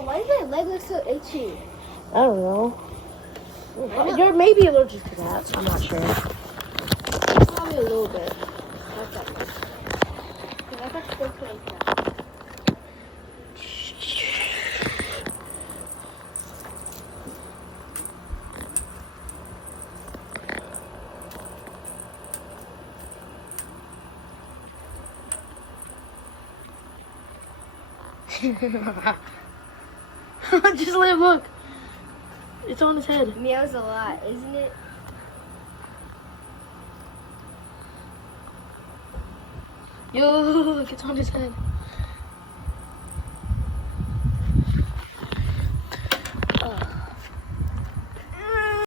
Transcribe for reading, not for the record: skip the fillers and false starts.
Bro, why does my leg look so itchy? I don't know. You're maybe allergic to that. I'm not sure. Probably a little bit. Not that much. I thought it looked like that. Just let him look. It's on his head. Meows a lot, isn't it? Yo, look, it's on his head.